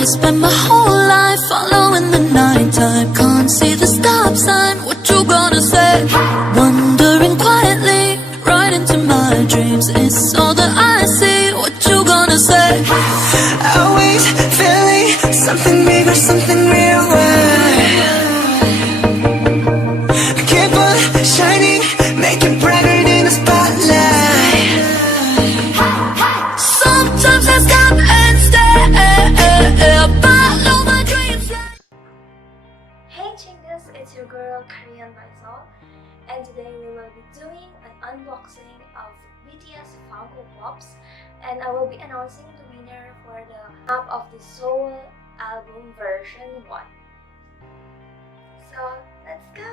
I spend my whole life following the nighttime. Can't see the stop sign, what you gonna say? Wandering quietly, right into my dreams. It's all that I see, what you gonna say? Always feeling something bigger, something real. Keep on shining, make it brighter than the spotlight. Sometimes I stop and stare, follow my dreams. Hey chingas, it's your girl Korean Maisol, and today we will be doing an unboxing of BTS Funko Pops, and I will be announcing the winner for the Map of the Soul album version 1. So let's go!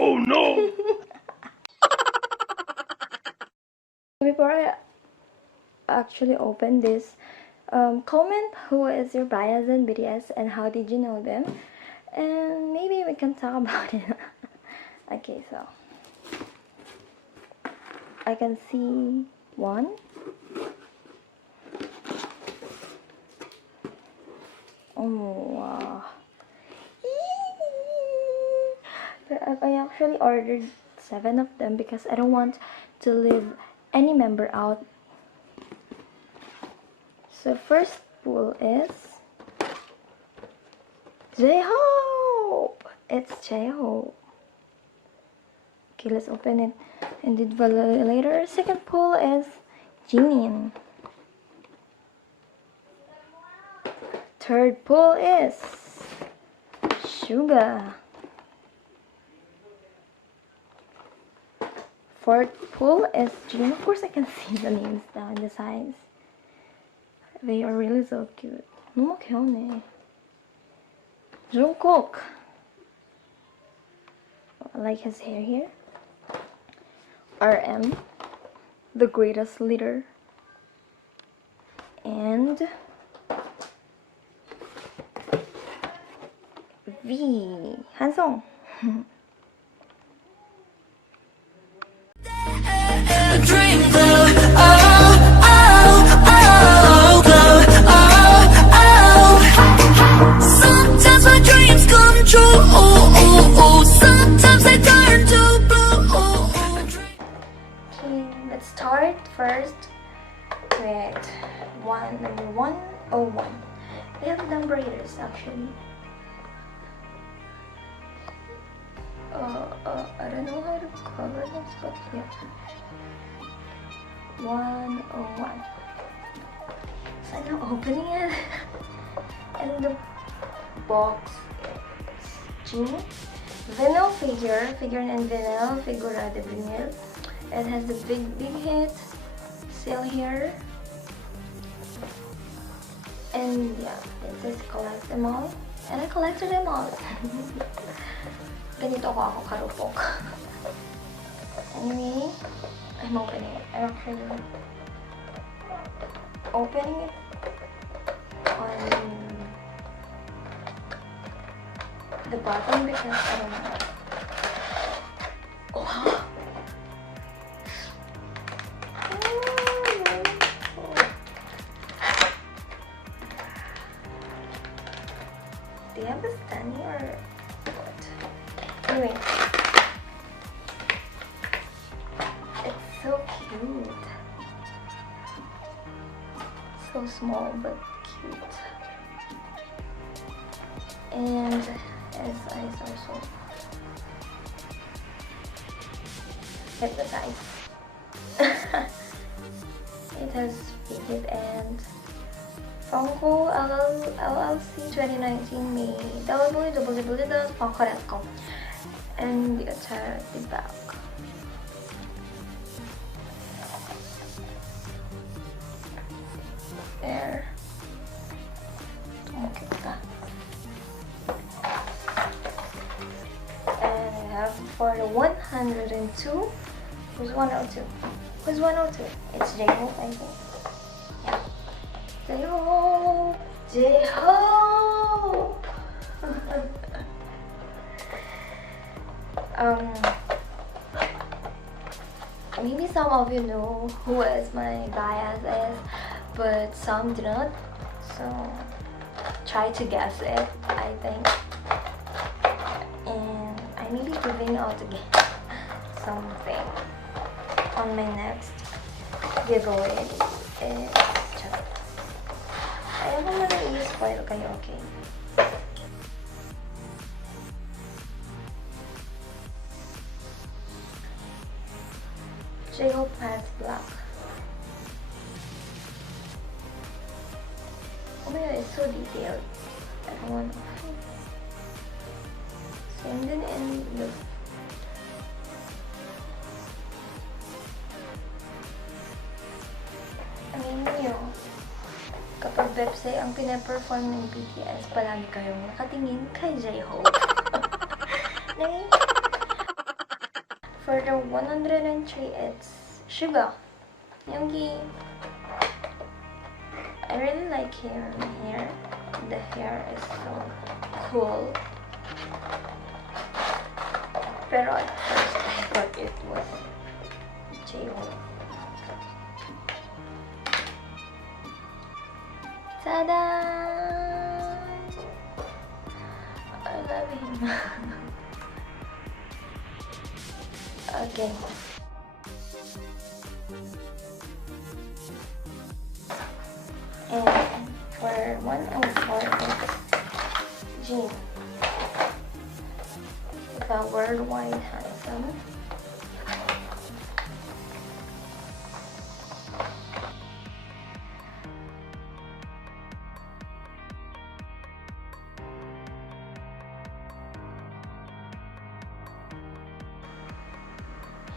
Oh no! Before I actually open this, comment who is your bias in BTS and how did you know them, and maybe we can talk about it. Okay, so I can see one. Oh wow. I actually ordered 7 of them because I don't want to leave any member out. So first pool is J-Hope! It's J-Hope. Okay, let's open it and did later. Second pool is Jimin. Third pool is Suga. Fourth pool is Jin. Of course I can see the names down the sides. They are really so cute. 너무 귀엽네. Jungkook. I like his hair here. RM, the greatest leader. And V, Hansong. Dream glow, oh, oh, oh, glow, oh, oh. Sometimes my dreams come true, oh, oh, oh. Sometimes they turn to blue, oh, oh. Okay, let's start first with number 101. They have numbers actually. I don't know how to cover this, but yeah. 101. So I'm now opening it. And the box is Genie. Vinyl figure and vinyl, figura de vinyl. It has the big hit seal here. And yeah, it says collect them all. And I collected them all. Ganito ako karupok. Anyway, I'm opening it. I'm actually opening it on the bottom because I don't know. Wow. Do you have a stand here or what? Anyway, it's so cute. So small but cute. And his eyes are so hypnotized. It has faded and Funko LLC 2019 May www.funko.com, and the attire at the back. There. And I have for the 102. Who's 102? Who's 102? It's J-Hope, I think. Yeah. J-Hope! J-Hope! maybe some of you know who is my bias is, but some do not. So try to guess it, I think. And I'm really giving out again something on my next giveaway. Is just, ayaw ko na i-spoil kayo, okay? J-Hope has black. Oh my god, it's so detailed. I don't want to. Same din in the amin nyo, kapag Bepse ang pinaperform ng BTS, palagi kayong nakatingin kay J-Hope. For the 103, it's Suga. Yoongi. I really like him here. The hair is so cool. Pero at first, I thought it was J-Hope. Ta-da! I love him. Okay. And for 104, it's Jin. The worldwide handsome.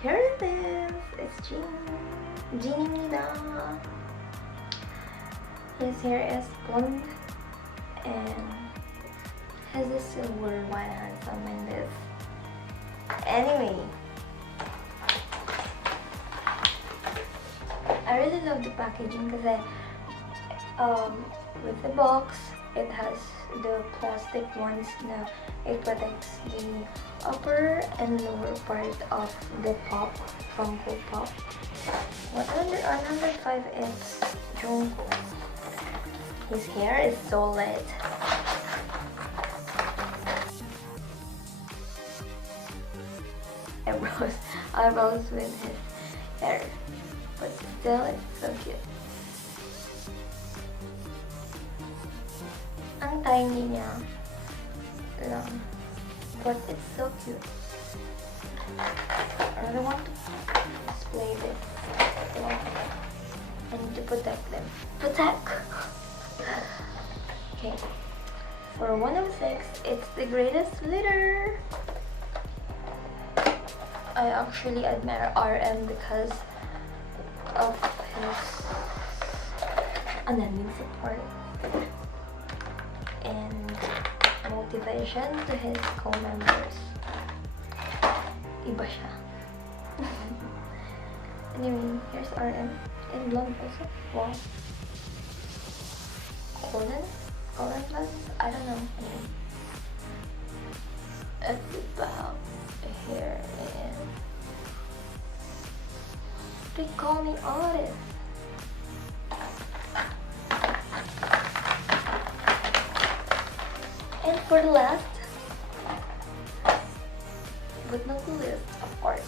Here it is. It's Jinimida. His hair is blonde and has this silver white handsome in this. Anyway, I really love the packaging because with the box, it has the plastic ones na it protects the upper and lower part of the pop, Funko Pop. 105 is Jungkook. His hair is so lit. Eyebrows with his hair, but still it's so cute. Ang tiny niya lang, but it's so cute. I really want to display this. I need to protect them. Okay. For 106, it's the greatest litter. I actually admire RM because of his unending support and motivation to his co-members. Iba siya. Anyway, here's RM in blonde also. Wow. Colon blonde? I don't know. Anyway. It's about here and they call me artist. And for the last, but not the least, of course,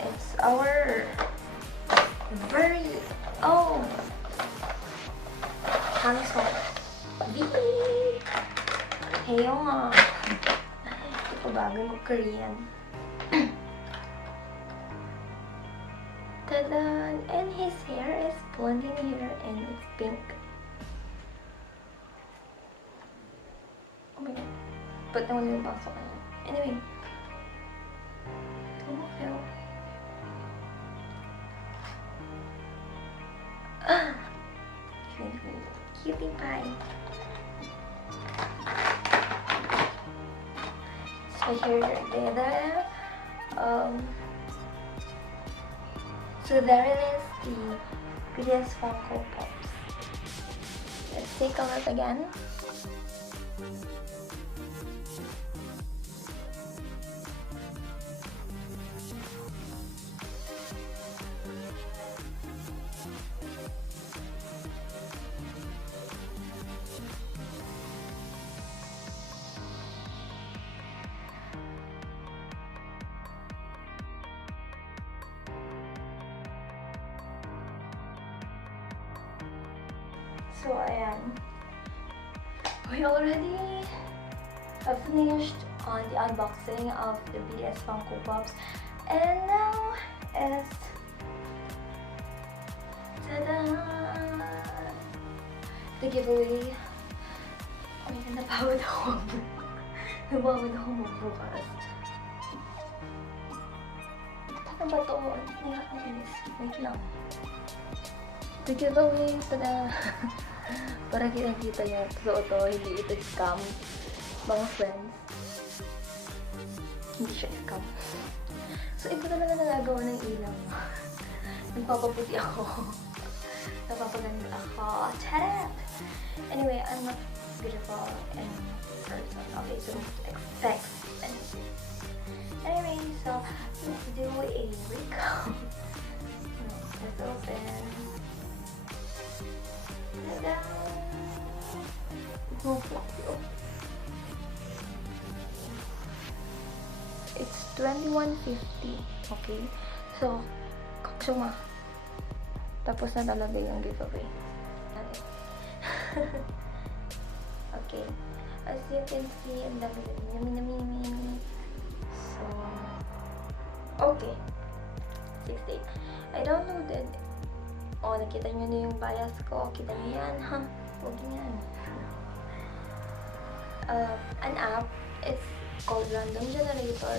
it's our very own handsome VP. Heyo nga. Hindi ko bagay mag-Korean. Ta-da! And his hair is blonde in here and it's pink. Oh my god. Ba't naman yung pasok na yun? Anyway. Okay. Cutie pie. So here so there it is, the BTS Funko Pops. Let's take a look again. So, ayan. We already finished on the unboxing of the BTS Funko Pops. And now is... Ta-da! The giveaway. Oh my God, napawad ako. Napawad ako magbukas. Ano ba ito? Nakakainis. Wait lang. The giveaway. Tada! Para kita-kita niya. Totoo to. Hindi ito scam. Mga friends. Hindi siya scam. So, ito talaga nagagawa ng ilaw. Nagpapaputi ako. Napapaganda ako. Tada! Anyway, I'm not beautiful in person. Okay, so expect anything. Anyway, so let's do a recount. Let's open. Ta-da! It's 21.50. Okay? So, kaksuma. Tapos na talaga yung giveaway. Okay. As you can see, ang dami yummy. So, okay. 68. I downloaded. Oh, nakita nyo na yung bias ko. Kita nyo yan, ha? Huwag yan. An app. It's called Random Generator.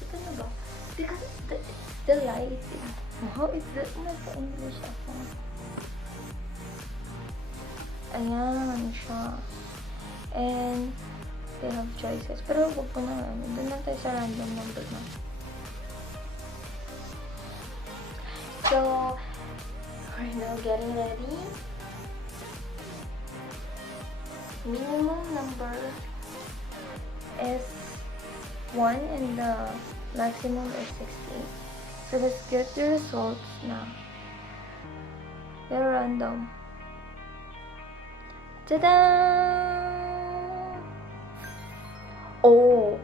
Kita nyo ba? Because it's the lighting. How is that? Nasa English ako. Ayan siya. And they have choices. Pero huwag po na. Doon lang tayo sa random number na. So, we're now getting ready. Minimum number is 1 and the maximum is 16. So let's get the results now. They're random. Ta-da! Oh!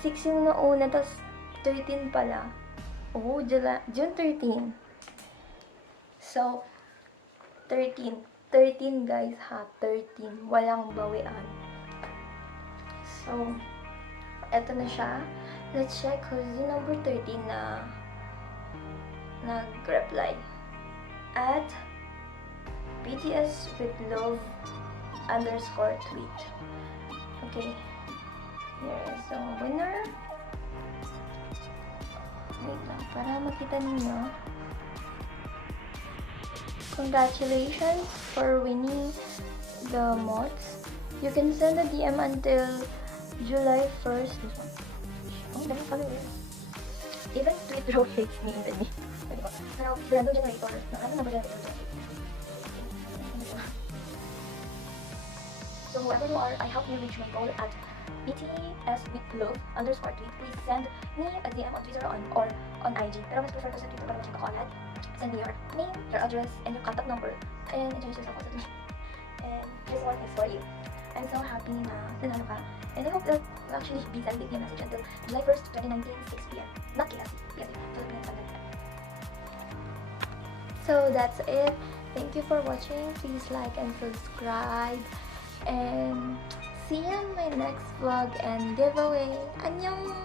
6 yung nauna, tapos 13 pala. Oh, June 13. So, 13. 13 guys ha, 13. Walang bawian. So, eto na siya. Let's check who's the number 13 na nag-reply. At BTS with love _tweet. Okay. Here is the winner. Wait lang, para makita ninyo. Congratulations for winning the mods. You can send a DM until July 1st. Oh, dami pala yun. Even tweet row hates me even me. Pero, random generator. Ano na ba generator? So, whoever you are, I help you reach my goal at BTS with love _tweet. Please send me a DM on Twitter or on IG. Pero mas prefer ko sa Twitter para mag-check ako agad. Send me your name, your address, and your contact number. And introduce yourself also to me. And this one is for you. I'm so happy na nanalo ka. And I hope that we'll actually be sending you a message until July 1st, 2019, 6 p.m. Not KS, PST, Philippine Standard Time. So that's it. Thank you for watching. Please like and subscribe. And see you in my next vlog and giveaway. Annyeong!